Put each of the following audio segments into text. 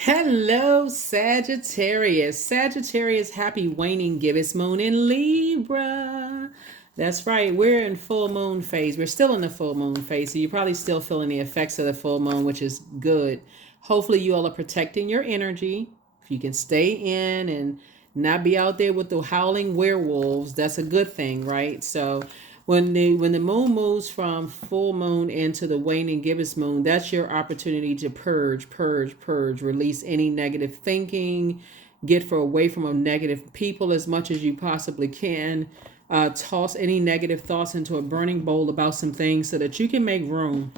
Hello, Sagittarius. Sagittarius, happy waning gibbous moon in Libra. That's right. We're in full moon phase. We're still in the full moon phase. So you're probably still feeling the effects of the full moon, which is good. Hopefully, you all are protecting your energy. If you can stay in and not be out there with the howling werewolves, that's a good thing, right? So when the moon moves from full moon into the waning gibbous moon, that's your opportunity to purge, release any negative thinking, get away from negative people as much as you possibly can. Toss any negative thoughts into a burning bowl about some things so that you can make room.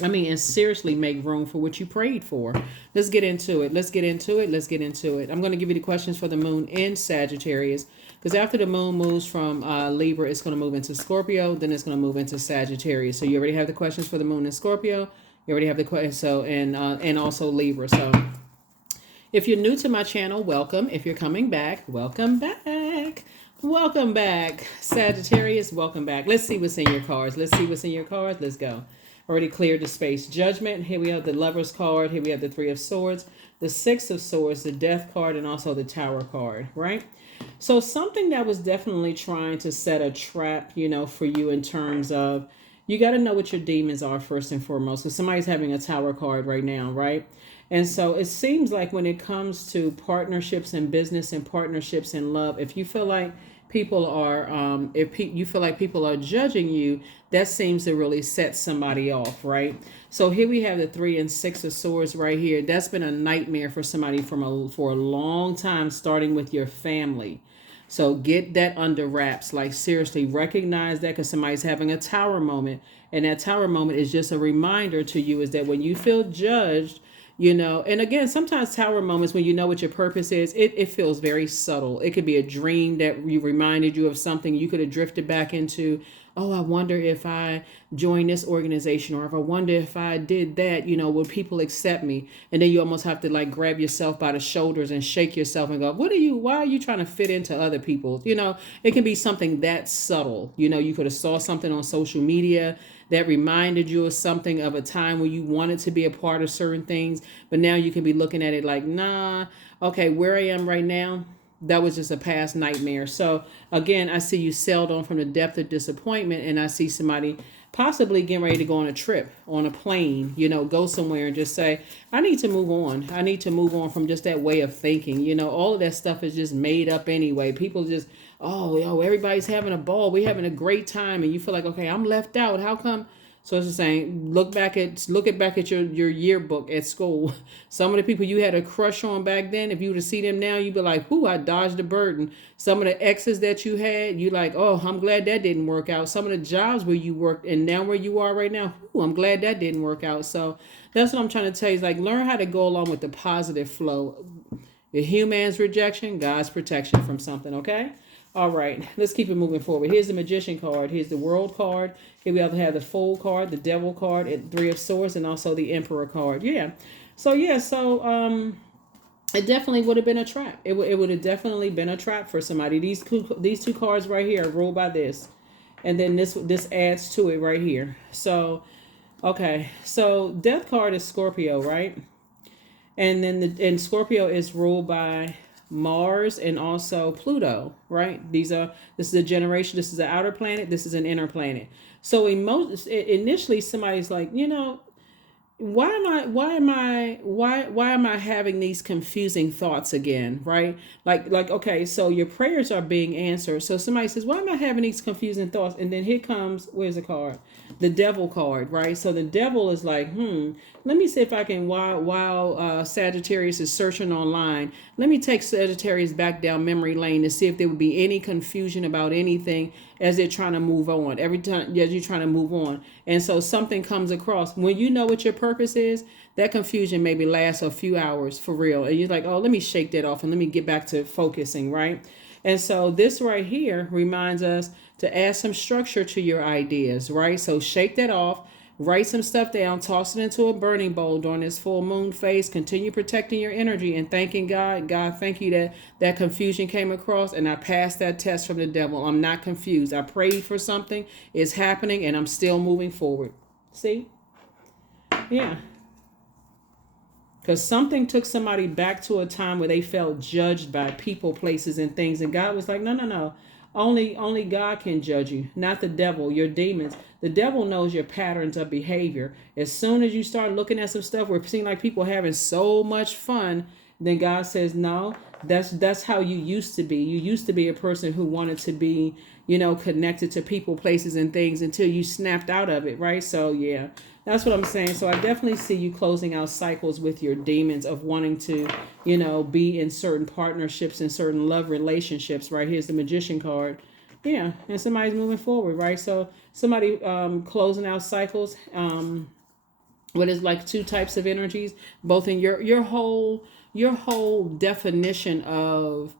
And seriously make room for what you prayed for. Let's get into it. I'm going to give you the questions for the moon in Sagittarius. Because after the moon moves from Libra, it's going to move into Scorpio. Then it's going to move into Sagittarius. So you already have the questions for the moon in Scorpio. You already have the questions. And also Libra. So if you're new to my channel, welcome. If you're coming back, welcome back. Welcome back, Sagittarius. Welcome back. Let's see what's in your cards. Let's go. Already cleared the space. Judgment. Here we have the Lover's card. Here we have the Three of Swords, the Six of Swords, the Death card, and also the Tower card, right? So something that was definitely trying to set a trap, for you in terms of you got to know what your demons are first and foremost, because somebody's having a Tower card right now, right? And so it seems like when it comes to partnerships and business and partnerships and love, if you feel like people are you feel like people are judging you, that seems to really set somebody off, right? So here we have the Three and Six of Swords right here. That's been a nightmare for somebody for a long time, starting with your family. So get that under wraps. Like, seriously, recognize that, because somebody's having a tower moment. And that tower moment is just a reminder to you is that when you feel judged, and again, sometimes tower moments, when you know what your purpose is, it feels very subtle. It could be a dream that reminded you of something you could have drifted back into. Oh, I wonder if I join this organization, or if I wonder if I did that, will people accept me? And then you almost have to like grab yourself by the shoulders and shake yourself and go, why are you trying to fit into other people? It can be something that subtle. You could have saw something on social media that reminded you of something, of a time when you wanted to be a part of certain things, but now you can be looking at it like, nah, okay, where I am right now, that was just a past nightmare. So again, I see you sailed on from the depth of disappointment, and I see somebody possibly getting ready to go on a trip, on a plane, go somewhere and just say, I need to move on. I need to move on from just that way of thinking. All of that stuff is just made up anyway. People just, oh, everybody's having a ball. We're having a great time. And you feel like, okay, I'm left out. How come? So it's just saying, look back at your yearbook at school. Some of the people you had a crush on back then, if you were to see them now, you'd be like, "Whoo, I dodged a burden." Some of the exes that you had, you like, "Oh, I'm glad that didn't work out." Some of the jobs where you worked and now where you are right now, "Whoo, I'm glad that didn't work out." So that's what I'm trying to tell you, is like, learn how to go along with the positive flow. The human's rejection, God's protection from something, okay? All right, let's keep it moving forward. Here's the Magician card. Here's the World card. Here we have the Fool card, the Devil card, and Three of Swords, and also the Emperor card. So it definitely would have been a trap. It would have definitely been a trap for somebody. These two cards right here are ruled by this, and then this adds to it right here. So, okay, so Death card is Scorpio, right? And then Scorpio is ruled by Mars and also Pluto, right? This is a generation. This is an outer planet. This is an inner planet. So initially, somebody's like, why am I having these confusing thoughts again, right? Like okay, so your prayers are being answered. So somebody says, why am I having these confusing thoughts? And then here comes, where's the card? The Devil card, right? So the Devil is like, let me see if I can, while Sagittarius is searching online, let me take Sagittarius back down memory lane to see if there would be any confusion about anything as they're trying to move on. Every time, as you're trying to move on. And so something comes across. When you know what your purpose is, that confusion maybe lasts a few hours for real. And you're like, oh, let me shake that off and let me get back to focusing, right? And so this right here reminds us to add some structure to your ideas, right? So shake that off. Write some stuff down, toss it into a burning bowl during this full moon phase. Continue protecting your energy and thanking God. God, thank you that confusion came across and I passed that test from the Devil. I'm not confused. I prayed for something. It's happening and I'm still moving forward. See? Yeah. Because something took somebody back to a time where they felt judged by people, places, and things. And God was like, no, no, no. Only God can judge you, not the devil, your demons. The devil knows your patterns of behavior. As soon as you start looking at some stuff where it seems like people having so much fun, then God says, no, that's how you used to be. You used to be a person who wanted to be, connected to people, places, and things until you snapped out of it, right? So yeah, that's what I'm saying. So I definitely see you closing out cycles with your demons of wanting to, be in certain partnerships and certain love relationships, right? Here's the Magician card. Yeah, and somebody's moving forward, right? So somebody closing out cycles. What is like two types of energies, both in your whole definition of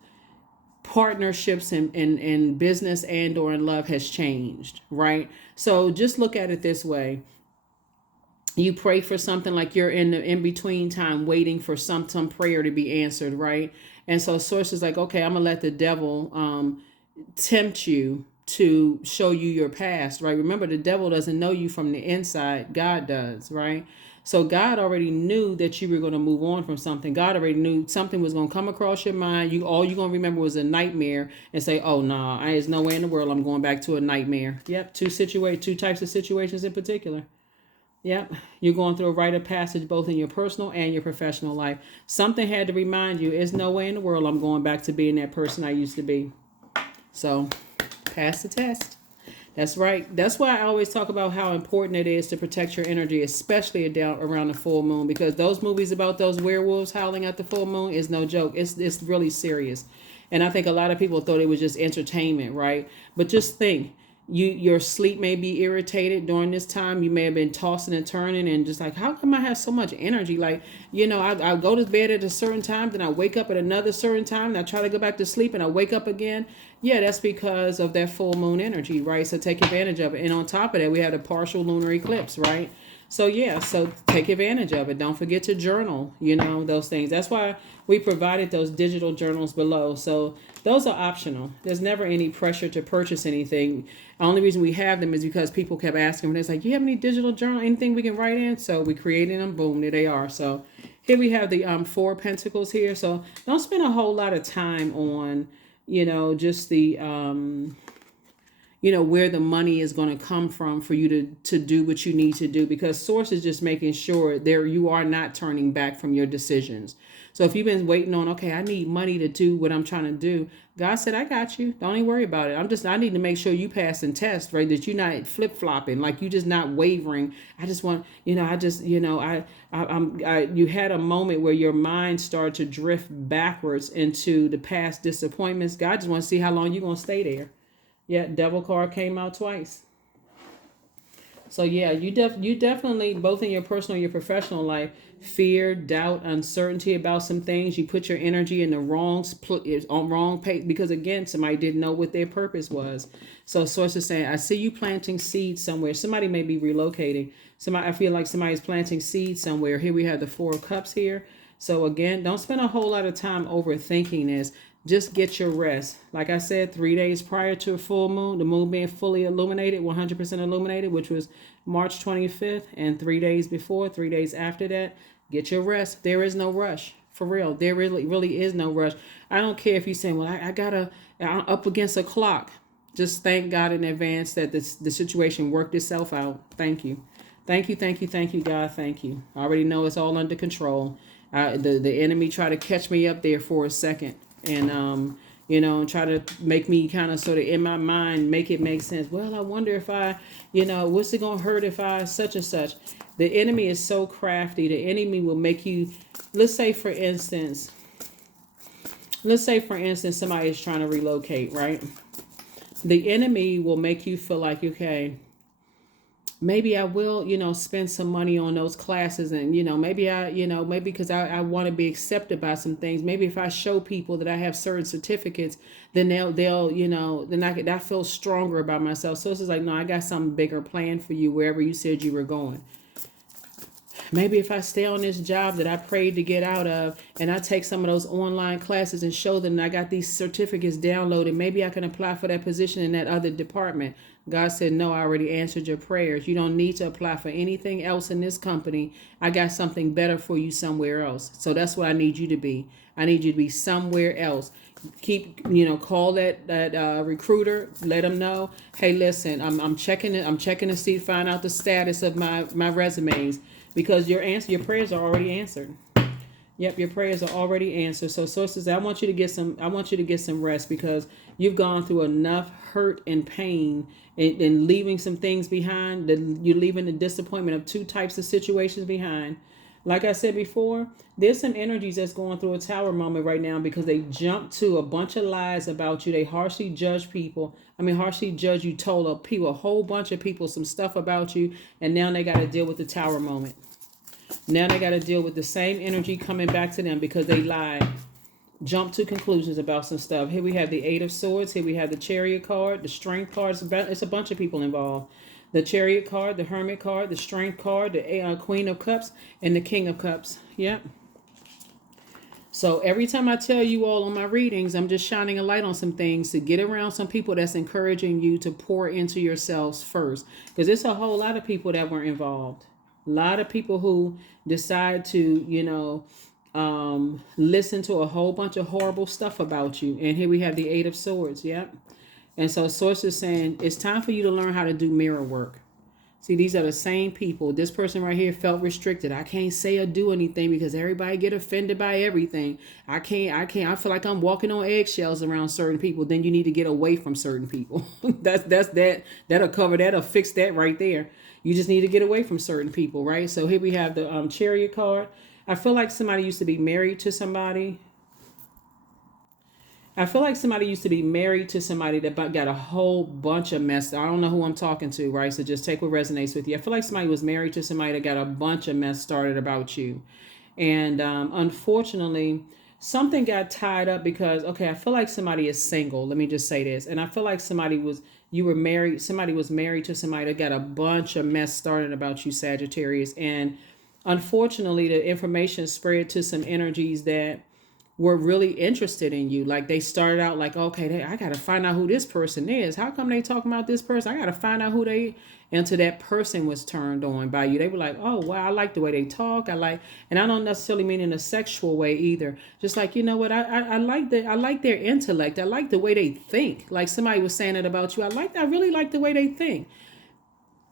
partnerships and business and or in love has changed, right? So just look at it this way. You pray for something, like you're in the in between time waiting for some prayer to be answered, right? And so source is like, okay, I'm gonna let the devil tempt you to show you your past, right? Remember, the devil doesn't know you from the inside, God does, right? So God already knew that you were going to move on from something. God already knew something was going to come across your mind. All you're going to remember was a nightmare and say, oh no, there's no way in the world I'm going back to a nightmare. Yep, two types of situations in particular. Yep, you're going through a rite of passage both in your personal and your professional life. Something had to remind you, there's no way in the world I'm going back to being that person I used to be. So pass the test. That's right. That's why I always talk about how important it is to protect your energy, especially down around the full moon, because those movies about those werewolves howling at the full moon is no joke. It's really serious. And I think a lot of people thought it was just entertainment, right? But just think, your sleep may be irritated during this time. You may have been tossing and turning and just like, how come I have so much energy? Like, I go to bed at a certain time, then I wake up at another certain time, and I try to go back to sleep and I wake up again. Yeah, that's because of that full moon energy, right? So take advantage of it. And on top of that, we have a partial lunar eclipse, right? So yeah, so take advantage of it. Don't forget to journal, those things. That's why we provided those digital journals below. So those are optional. There's never any pressure to purchase anything. The only reason we have them is because people kept asking. And it's like, you have any digital journal, anything we can write in? So we created them. Boom, there they are. So here we have the Four of Pentacles here. So don't spend a whole lot of time on, just the where the money is going to come from for you to do what you need to do, because source is just making sure there you are not turning back from your decisions. So if you've been waiting on, okay, I need money to do what I'm trying to do, God said, I got you. Don't even worry about it. I need to make sure you pass and test, right? That you're not flip-flopping, like you just not wavering. I just want, you had a moment where your mind started to drift backwards into the past disappointments. God just wants to see how long you're going to stay there. Yeah, devil card came out twice. So yeah, you definitely, both in your personal and your professional life, fear, doubt, uncertainty about some things. You put your energy in the wrong page because again, somebody didn't know what their purpose was. So source is saying, I see you planting seeds somewhere. Somebody may be relocating. I feel like somebody's planting seeds somewhere. Here we have the Four of Cups here. So again, don't spend a whole lot of time overthinking this. Just get your rest. Like I said, 3 days prior to a full moon, the moon being fully illuminated, 100% illuminated, which was March 25th, and 3 days before, 3 days after that, get your rest. There is no rush. For real. There really is no rush. I don't care if you're saying, well, I'm up against a clock. Just thank God in advance that the situation worked itself out. Thank you. Thank you, God. Thank you. I already know it's all under control. The enemy tried to catch me up there for a second. And, try to make me kind of sort of in my mind, make it make sense. Well, I wonder if what's it going to hurt if I such and such. The enemy is so crafty. The enemy will make you, let's say for instance, somebody is trying to relocate, right? The enemy will make you feel like, okay, maybe I will, spend some money on those classes and, maybe because I want to be accepted by some things. Maybe if I show people that I have certain certificates, then they'll, then I feel stronger about myself. So it's just like, no, I got something bigger planned for you wherever you said you were going. Maybe if I stay on this job that I prayed to get out of and I take some of those online classes and show them I got these certificates downloaded, maybe I can apply for that position in that other department. God said, no, I already answered your prayers. You don't need to apply for anything else in this company. I got something better for you somewhere else. So that's what I need you to be. I need you to be somewhere else. Call that recruiter, let them know, hey, listen, I'm checking it. I'm checking to see, find out the status of my resumes, because your prayers are already answered. Yep, your prayers are already answered. So sources, I want you to get some rest, because you've gone through enough hurt and pain and leaving some things behind. You're leaving the disappointment of two types of situations behind. Like I said before, there's some energies that's going through a tower moment right now because they jump to a bunch of lies about you. They harshly judge people. Harshly judge you, told a whole bunch of people some stuff about you, and now they got to deal with the tower moment. Now they got to deal with the same energy coming back to them because they lied. Jump to conclusions about some stuff. Here we have the Eight of Swords. Here we have the Chariot card, the Strength card. It's a bunch of people involved. The Chariot card, the Hermit card, the Strength card, the Queen of Cups, and the King of Cups. Yep. So every time I tell you all on my readings, I'm just shining a light on some things to get around some people that's encouraging you to pour into yourselves first. Because there's a whole lot of people that were involved. A lot of people who decide to, listen to a whole bunch of horrible stuff about you. And here we have the Eight of Swords. Yep. And so Source is saying it's time for you to learn how to do mirror work. See, these are the same people. This person right here felt restricted. I can't say or do anything because everybody get offended by everything. I can't. I feel like I'm walking on eggshells around certain people. Then you need to get away from certain people. That'll cover that'll fix that right there. You just need to get away from certain people, right? So here we have the Chariot card. I feel like somebody used to be married to somebody. I feel like somebody used to be married to somebody that got a whole bunch of mess. I don't know who I'm talking to, right? So just take what resonates with you. I feel like somebody was married to somebody that got a bunch of mess started about you. And unfortunately, something got tied up because, okay, I feel like somebody is single. Let me just say this. And I feel like somebody was married to somebody that got a bunch of mess started about you, Sagittarius. And unfortunately, the information spread to some energies that were really interested in you. Like they started out like, okay, I got to find out who this person is. How come they talking about this person? I got to find out who they, until that person was turned on by you. They were like, oh, wow, I like the way they talk. And I don't necessarily mean in a sexual way either. Just like, you know what? I like their intellect. I like the way they think. Like somebody was saying it about you. I really like the way they think.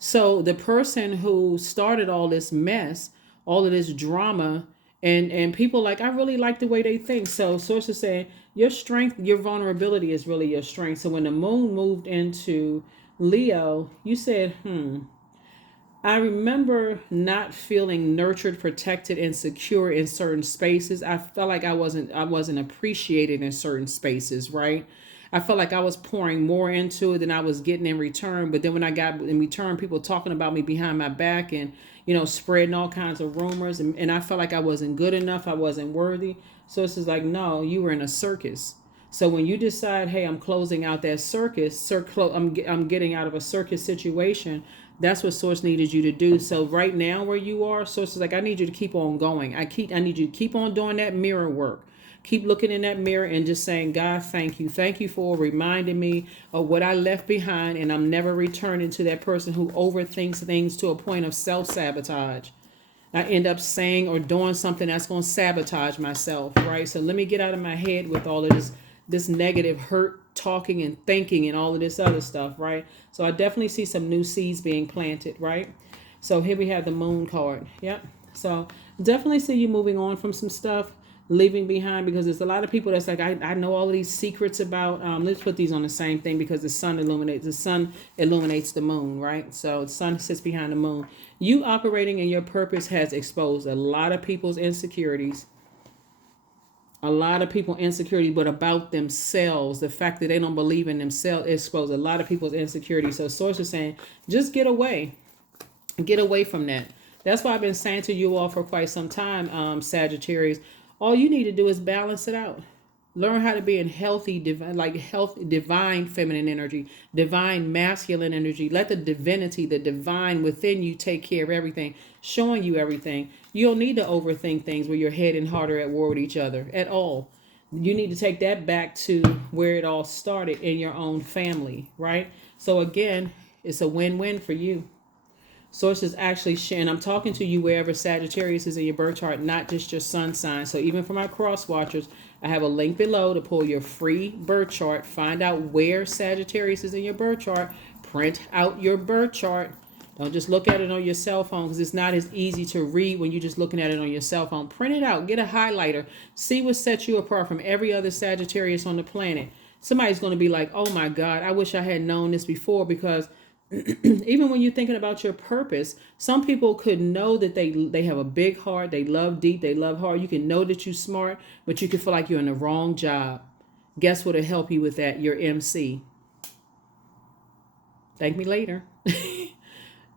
So the person who started all this mess, all of this drama, and people like, I really like the way they think. So sources saying your strength, your vulnerability is really your strength. So when the moon moved into Leo, you said, I remember not feeling nurtured, protected, and secure in certain spaces. I felt like I wasn't appreciated in certain spaces, right? I felt like I was pouring more into it than I was getting in return. But then when I got in return, people talking about me behind my back and, spreading all kinds of rumors. And I felt like I wasn't good enough. I wasn't worthy. So it's just like, no, you were in a circus. So when you decide, hey, I'm closing out that circus, I'm getting out of a circus situation, that's what Source needed you to do. So right now where you are, Source is like, I need you to keep on going. I need you to keep on doing that mirror work. Keep looking in that mirror and just saying, God, thank you. Thank you for reminding me of what I left behind, and I'm never returning to that person who overthinks things to a point of self-sabotage. I end up saying or doing something that's going to sabotage myself, right? So let me get out of my head with all of this negative hurt talking and thinking and all of this other stuff, right? So I definitely see some new seeds being planted, right? So here we have the moon card. Yep. So definitely see you moving on from some stuff, leaving behind, because there's a lot of people that's like, I know all of these secrets about, let's put these on the same thing because the sun illuminates the moon, right? So the sun sits behind the moon. You operating in your purpose has exposed a lot of people's insecurities. A lot of people insecurity, but about themselves, the fact that they don't believe in themselves exposed a lot of people's insecurity. So Source is saying, just get away from that. That's why I've been saying to you all for quite some time, Sagittarius, all you need to do is balance it out. Learn how to be in healthy, divine feminine energy, divine masculine energy. Let the divinity, the divine within you take care of everything, showing you everything. You don't need to overthink things where your head and heart are at war with each other at all. You need to take that back to where it all started in your own family, right? So again, it's a win-win for you. Source is actually sharing. I'm talking to you wherever Sagittarius is in your birth chart, not just your sun sign. So even for my cross watchers, I have a link below to pull your free birth chart. Find out where Sagittarius is in your birth chart. Print out your birth chart. Don't just look at it on your cell phone because it's not as easy to read when you're just looking at it on your cell phone. Print it out. Get a highlighter. See what sets you apart from every other Sagittarius on the planet. Somebody's going to be like, oh my God, I wish I had known this before, because even when you're thinking about your purpose, some people could know that they have a big heart, they love deep, they love hard. You can know that you're smart, but you can feel like you're in the wrong job. Guess what'll help you with that? Your MC. Thank me later.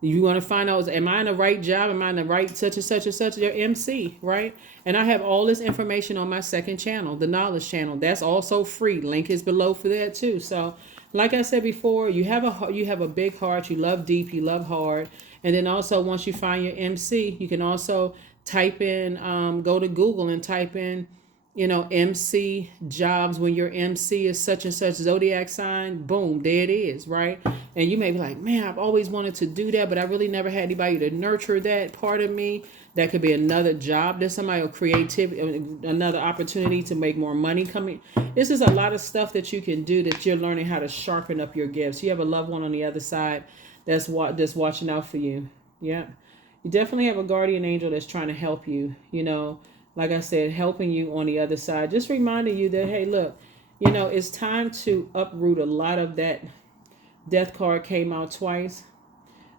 You want to find out, am I in the right job? Am I in the right such and such and such? Your MC, right? And I have all this information on my second channel, the knowledge channel. That's also free. Link is below for that too. So like I said before, you have a big heart, you love deep, you love hard. And then also once you find your MC, you can also type in, go to Google and type in, MC jobs. When your MC is such and such zodiac sign, boom, there it is, right? And you may be like, man, I've always wanted to do that, but I really never had anybody to nurture that part of me. That could be another job that somebody, or creativity, another opportunity to make more money coming. This is a lot of stuff that you can do, that you're learning how to sharpen up your gifts. You have a loved one on the other side that's watching out for you. Yeah. You definitely have a guardian angel that's trying to help you, like I said, helping you on the other side, just reminding you that, hey, look, it's time to uproot a lot of that. Death card came out twice.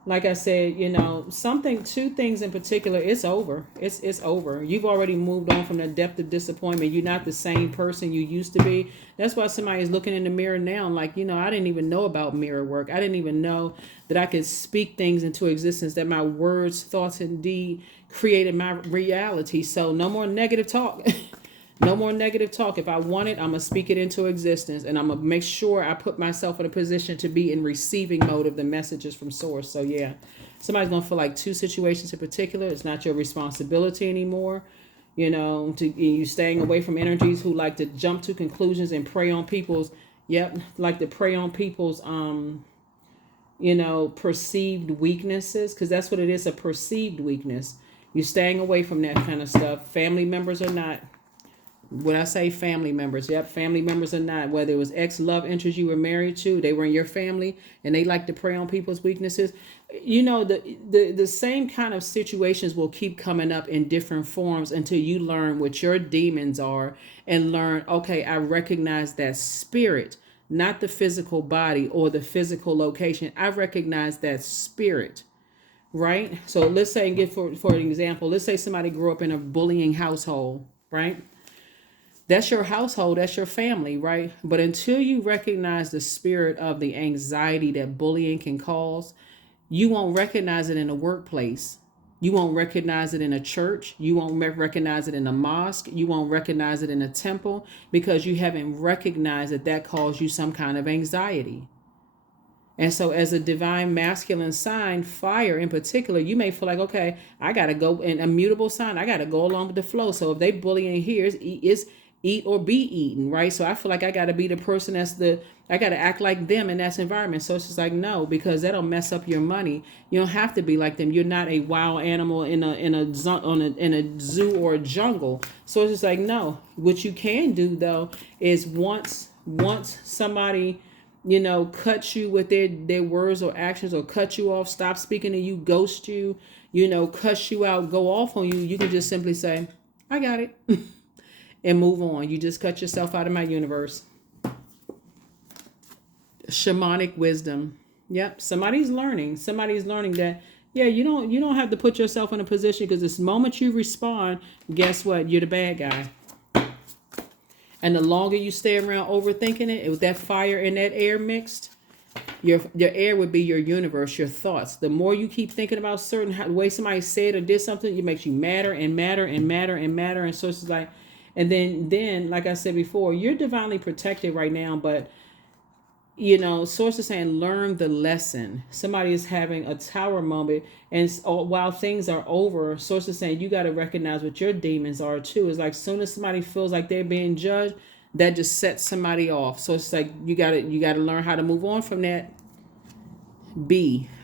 Like I said, two things in particular, it's over. It's over. You've already moved on from the depth of disappointment. You're not the same person you used to be. That's why somebody is looking in the mirror now like, I didn't even know about mirror work. I didn't even know that I could speak things into existence, that my words, thoughts, and deed created my reality. So no more negative talk. No more negative talk. If I want it, I'm going to speak it into existence. And I'm going to make sure I put myself in a position to be in receiving mode of the messages from source. So yeah, somebody's going to feel like two situations in particular. It's not your responsibility anymore. You staying away from energies who like to jump to conclusions and prey on people's, like to prey on people's, perceived weaknesses. Because that's what it is, a perceived weakness. You're staying away from that kind of stuff. Family members or not. When I say family members, family members or not, whether it was ex-love interest you were married to, they were in your family and they like to prey on people's weaknesses. The same kind of situations will keep coming up in different forms until you learn what your demons are and learn, okay, I recognize that spirit, not the physical body or the physical location. I recognize that spirit. Right? So let's say, for an example, let's say somebody grew up in a bullying household, right? That's your household, that's your family, right? But until you recognize the spirit of the anxiety that bullying can cause, you won't recognize it in a workplace. You won't recognize it in a church. You won't recognize it in a mosque. You won't recognize it in a temple, because you haven't recognized that caused you some kind of anxiety. And so as a divine masculine sign, fire in particular, you may feel like, okay, I got to go, in a mutable sign, I got to go along with the flow. So if they bullying here, it's eat or be eaten, right? So I feel like I got to be the person I got to act like them in that environment. So it's just like, no, because that'll mess up your money. You don't have to be like them. You're not a wild animal in a zoo or a jungle. So it's just like, no. What you can do though is once somebody cut you with their words or actions, or cut you off, stop speaking to you, ghost you, cuss you out, go off on you, you can just simply say, I got it. And move on. You just cut yourself out of my universe. Shamanic wisdom. Yep. Somebody's learning that, you don't have to put yourself in a position, because this moment you respond, guess what? You're the bad guy. And the longer you stay around overthinking it, with that fire and that air mixed, your air would be your universe, your thoughts. The more you keep thinking about certain way somebody said or did something, it makes you madder and madder and madder and madder. And so it's like, And then like I said before, you're divinely protected right now, but source is saying learn the lesson. Somebody is having a tower moment, and while things are over, source is saying you got to recognize what your demons are too. It's like soon as somebody feels like they're being judged, that just sets somebody off. So it's like you gotta learn how to move on from that.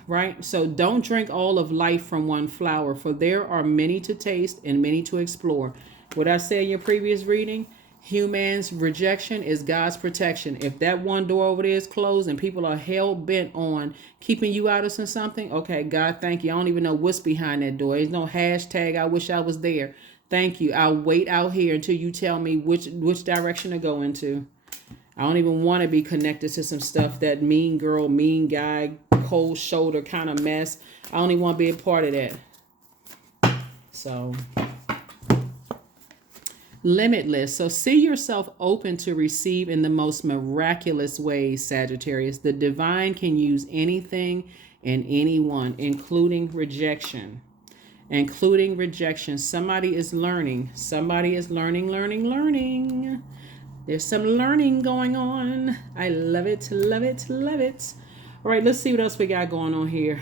Right. So don't drink all of life from one flower, for there are many to taste and many to explore. What I said in your previous reading, humans' rejection is God's protection. If that one door over there is closed and people are hell bent on keeping you out of something, okay, God, thank you. I don't even know what's behind that door. There's no hashtag, I wish I was there. Thank you. I'll wait out here until you tell me which direction to go into. I don't even want to be connected to some stuff, that mean girl, mean guy, cold shoulder kind of mess. I don't even want to be a part of that. So, limitless. So see yourself open to receive in the most miraculous ways, Sagittarius. The divine can use anything and anyone, including rejection. Including rejection. Somebody is learning. Somebody is learning. There's some learning going on. I love it, love it, love it. All right, let's see what else we got going on here,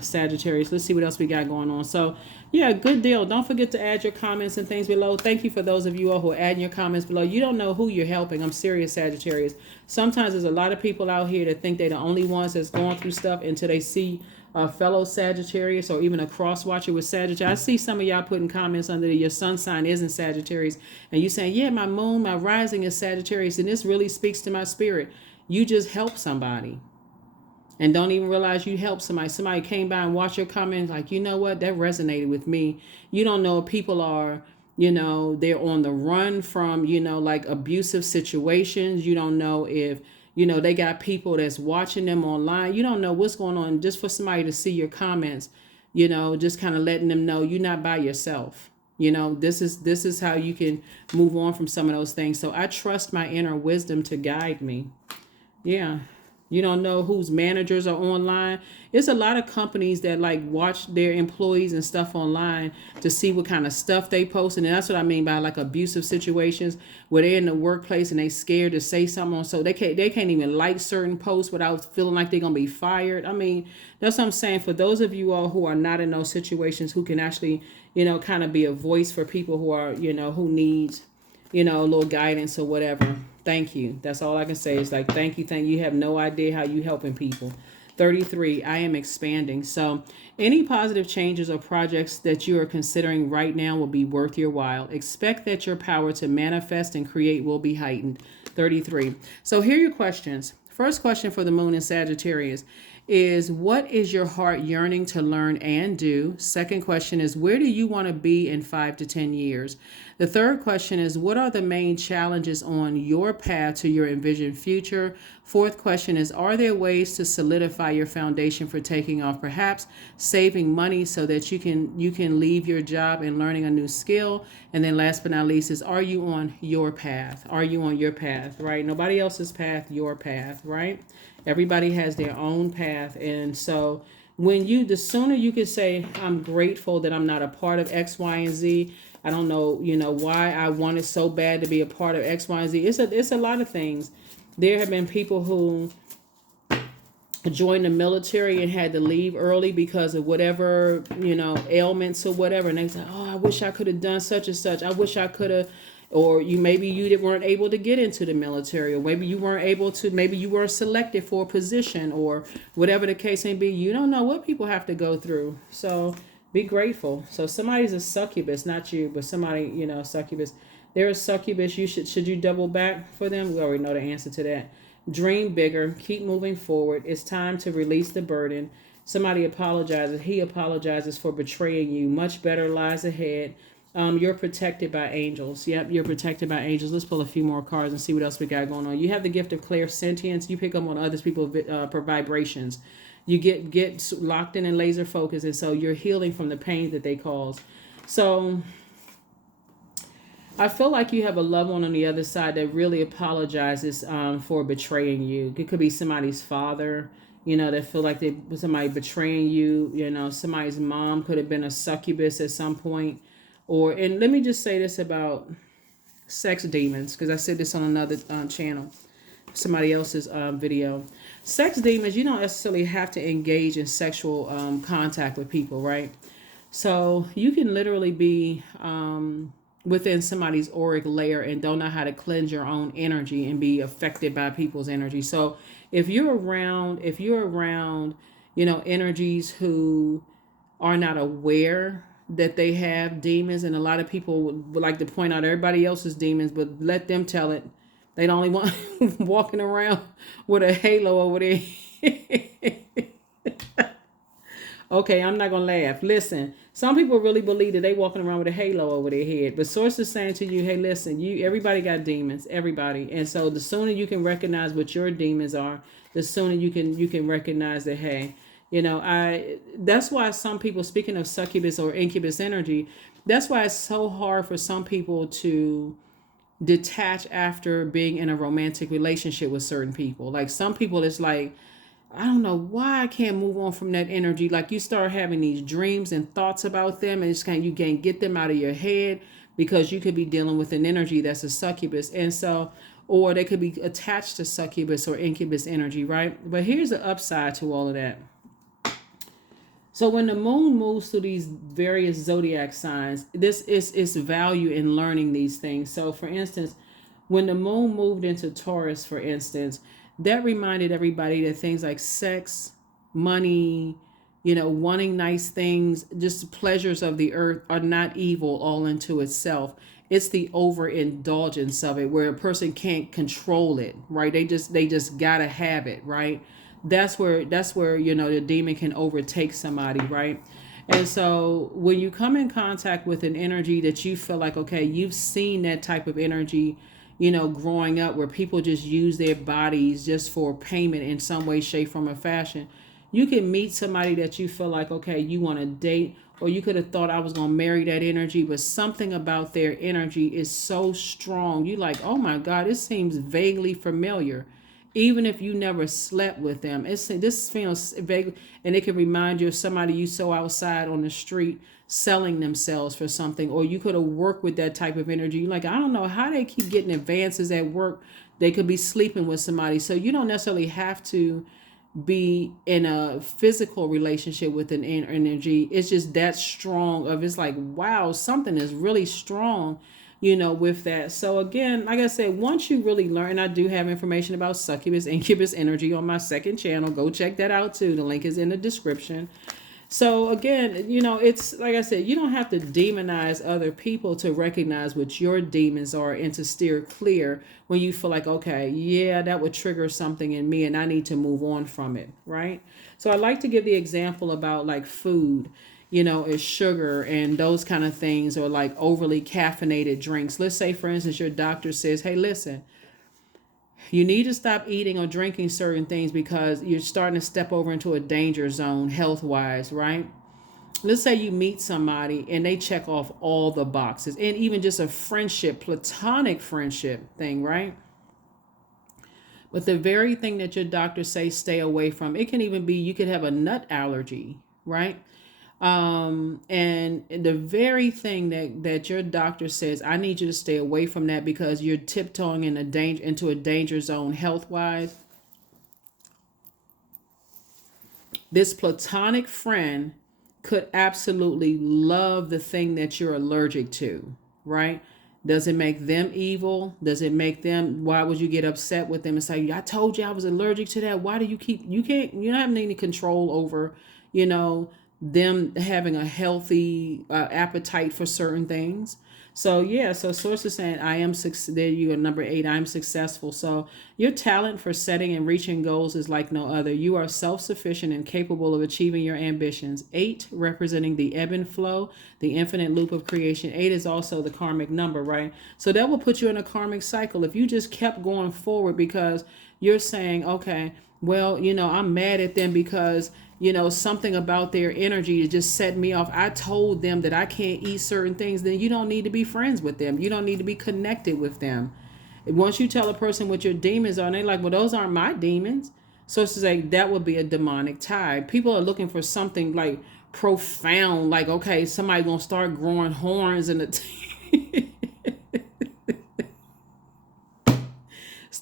Sagittarius. Let's see what else we got going on. So, yeah, good deal. Don't forget to add your comments and things below. Thank you for those of you all who are adding your comments below. You don't know who you're helping. I'm serious, Sagittarius. Sometimes there's a lot of people out here that think they're the only ones that's going through stuff until they see a fellow Sagittarius or even a cross watcher with Sagittarius. I see some of y'all putting comments under your sun sign isn't Sagittarius, and you saying, yeah, my moon, my rising is Sagittarius, and this really speaks to my spirit. You just help somebody and don't even realize you helped somebody. Somebody came by and watched your comments like, you know what, that resonated with me. You don't know if people are, they're on the run from, like abusive situations. You don't know if, they got people that's watching them online. You don't know what's going on. Just for somebody to see your comments, just kind of letting them know you're not by yourself. This is how you can move on from some of those things. So I trust my inner wisdom to guide me. Yeah. You don't know whose managers are online. It's a lot of companies that like watch their employees and stuff online to see what kind of stuff they post. And that's what I mean by like abusive situations where they're in the workplace and they scared to say something on. So they can't even like certain posts without feeling like they're going to be fired. I mean, that's what I'm saying. For those of you all who are not in those situations, who can actually, kind of be a voice for people who are, who needs, a little guidance or whatever. Thank you. That's all I can say is like, thank you. You have no idea how you helping people. 33, I am expanding. So any positive changes or projects that you are considering right now will be worth your while. Expect that your power to manifest and create will be heightened. 33. So here are your questions. First question for the moon in Sagittarius is, what is your heart yearning to learn and do? Second question is, where do you want to be in 5 to 10 years? The third question is, what are the main challenges on your path to your envisioned future? Fourth question is, are there ways to solidify your foundation for taking off, perhaps saving money so that you can leave your job and learning a new skill? And then last but not least is, are you on your path? Are you on your path, right? Nobody else's path, your path, right? Everybody has their own path. And so the sooner you can say, I'm grateful that I'm not a part of X, Y, and Z. I don't know, why I wanted so bad to be a part of X, Y, and Z. It's a lot of things. There have been people who joined the military and had to leave early because of whatever, ailments or whatever. And they say, oh, I wish I could have done such and such. I wish I could have. Or maybe you weren't able to get into the military, or maybe you weren't able to, maybe you weren't selected for a position, or whatever the case may be. You don't know what people have to go through. So be grateful. So somebody's a succubus, not you, but somebody, succubus. They're a succubus. Should you double back for them? We already know the answer to that. Dream bigger. Keep moving forward. It's time to release the burden. Somebody apologizes. He apologizes for betraying you. Much better lies ahead. You're protected by angels. Yep, you're protected by angels. Let's pull a few more cards and see what else we got going on. You have the gift of clairsentience. You pick up on other people's vibrations. You get locked in and laser focused, and so you're healing from the pain that they cause. So I feel like you have a loved one on the other side that really apologizes for betraying you. It could be somebody's father, that feel like somebody betraying you. Somebody's mom could have been a succubus at some point. And let me just say this about Sex demons, because I said this on another channel, somebody else's video. Sex demons, you don't necessarily have to engage in sexual contact with people, right? So you can literally be within somebody's auric layer and don't know how to cleanse your own energy and be affected by people's energy. So if you're around, energies who are not aware that they have demons, and a lot of people would like to point out everybody else's demons, but let them tell it. They don't only want walking around with a halo over their Okay, I'm not gonna laugh. Listen, some people really believe that they walking around with a halo over their head, but source is saying to you, hey, listen, everybody got demons, everybody, and so the sooner you can recognize what your demons are, the sooner you can recognize that, hey, I that's why some people, speaking of succubus or incubus energy, that's why it's so hard for some people to detach after being in a romantic relationship with certain people. Like some people, it's like, I don't know why I can't move on from that energy. Like you start having these dreams and thoughts about them, and it's kind of, you can't get them out of your head because you could be dealing with an energy that's a succubus, and so, or they could be attached to succubus or incubus energy, right? But here's the upside to all of that. So when the moon moves through these various zodiac signs, this is its value in learning these things. So for instance, when the moon moved into Taurus, for instance, that reminded everybody that things like sex, money, wanting nice things, just pleasures of the earth are not evil all into itself. It's the overindulgence of it where a person can't control it, right? They just gotta have it, right? That's where the demon can overtake somebody, right? And so when you come in contact with an energy that you feel like, okay, you've seen that type of energy, growing up where people just use their bodies just for payment in some way, shape, form, or fashion. You can meet somebody that you feel like, okay, you want to date, or you could have thought I was going to marry that energy, but something about their energy is so strong. You like, oh my God, it seems vaguely familiar. Even if you never slept with them, this feels vaguely, and it can remind you of somebody you saw outside on the street selling themselves for something, or you could have worked with that type of energy. You're like, I don't know how they keep getting advances at work. They could be sleeping with somebody, so you don't necessarily have to be in a physical relationship with an energy. It's just that strong of, it's like, wow, something is really strong, with that. So again, like I said, once you really learn, I do have information about succubus, incubus energy on my second channel. Go check that out too. The link is in the description. So again, it's like I said, you don't have to demonize other people to recognize what your demons are and to steer clear when you feel like, okay, yeah, that would trigger something in me and I need to move on from it, right? So I like to give the example about like food, is sugar and those kind of things, or like overly caffeinated drinks. Let's say, for instance, your doctor says, hey, listen, you need to stop eating or drinking certain things because you're starting to step over into a danger zone health wise, right? Let's say you meet somebody and they check off all the boxes, and even just a friendship, platonic friendship thing, right? But the very thing that your doctor says stay away from, it can even be you could have a nut allergy, right? And the very thing that your doctor says, I need you to stay away from that because you're tiptoeing into a danger zone health wise. This platonic friend could absolutely love the thing that you're allergic to, right? Does it make them evil? Does it make them, why would you get upset with them and say, I told you I was allergic to that. Why do you don't have any control over, you know, them having a healthy appetite for certain things. So yeah, so source is saying there you are, number 8, I'm successful. So your talent for setting and reaching goals is like no other. You are self-sufficient and capable of achieving your ambitions. 8 representing the ebb and flow, the infinite loop of creation. 8 is also the karmic number, right? So that will put you in a karmic cycle if you just kept going forward because you're saying, okay, well, I'm mad at them because something about their energy just set me off. I told them that I can't eat certain things. Then you don't need to be friends with them. You don't need to be connected with them. Once you tell a person what your demons are, and they're like, well, those aren't my demons. So it's like, that would be a demonic tie. People are looking for something like profound, like, okay, somebody gonna start growing horns and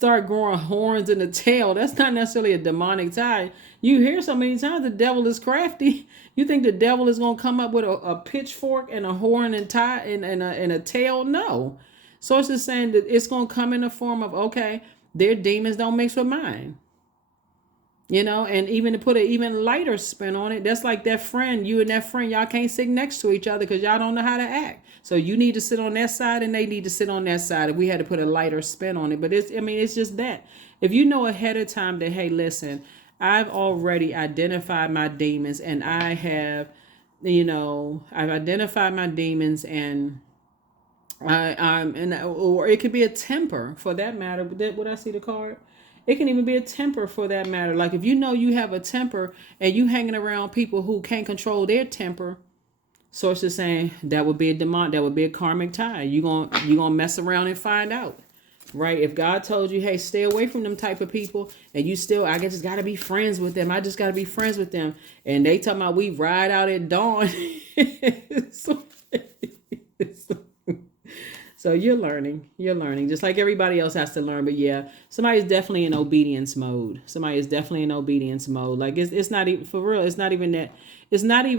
start growing horns in the tail. That's not necessarily a demonic tie. You hear so many times the devil is crafty. You think the devil is going to come up with a pitchfork and a horn and tie and a tail? No. So it's just saying that it's going to come in the form of, okay, their demons don't mix with mine. You know, and even to put an even lighter spin on it, that's like that friend, you and that friend, y'all can't sit next to each other because y'all don't know how to act. So you need to sit on that side and they need to sit on that side. And we had to put a lighter spin on it. But it's just that. If you know ahead of time that, hey, listen, I've already identified my demons and I've identified my demons and or it could be a temper for that matter. Would I see the card? It can even be a temper for that matter. Like if you know you have a temper and you hanging around people who can't control their temper, source is saying that would be a demon, that would be a karmic tie. You gonna mess around and find out, right? If God told you, hey, stay away from them type of people, and you still, I just gotta be friends with them. I just gotta be friends with them, and they talking about we ride out at dawn. So you're learning, just like everybody else has to learn. But yeah, somebody's definitely in obedience mode. Like it's not even for real. It's not even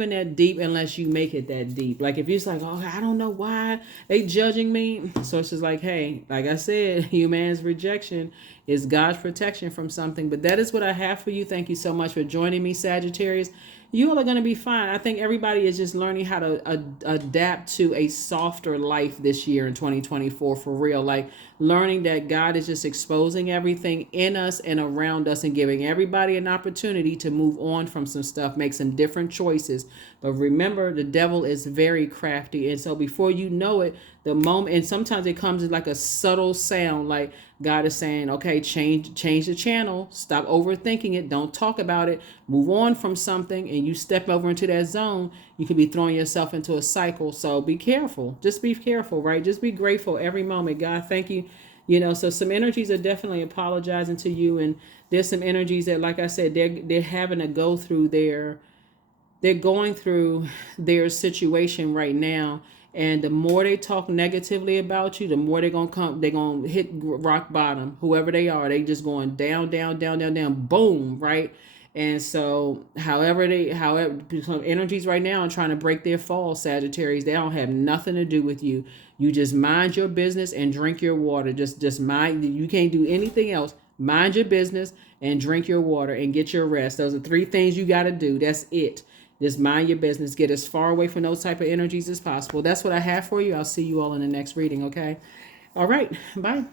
that deep unless you make it that deep. Like if you're just like, oh, I don't know why they judging me. So it's just like, hey, like I said, human's rejection is God's protection from something. But that is what I have for you. Thank you so much for joining me, Sagittarius. You all are going to be fine. I think everybody is just learning how to adapt to a softer life this year in 2024 for real. Like learning that God is just exposing everything in us and around us and giving everybody an opportunity to move on from some stuff, make some different choices. But remember, the devil is very crafty. And so before you know it, the moment, and sometimes it comes in like a subtle sound, like God is saying, okay, change the channel, stop overthinking it, don't talk about it, move on from something, and you step over into that zone, you could be throwing yourself into a cycle. So be careful. Just be careful, right? Just be grateful every moment. God, thank you. So some energies are definitely apologizing to you, and there's some energies that, like I said, they're having to go through they're going through their situation right now. And the more they talk negatively about you, the more they're going to hit rock bottom. Whoever they are, they just going down, down, down, down, down, boom, right? And so however some energies right now are trying to break their fall, Sagittarius, they don't have nothing to do with you. You just mind your business and drink your water. Just mind, you can't do anything else. Mind your business and drink your water and get your rest. Those are 3 things you got to do. That's it. Just mind your business. Get as far away from those type of energies as possible. That's what I have for you. I'll see you all in the next reading, okay? All right. Bye.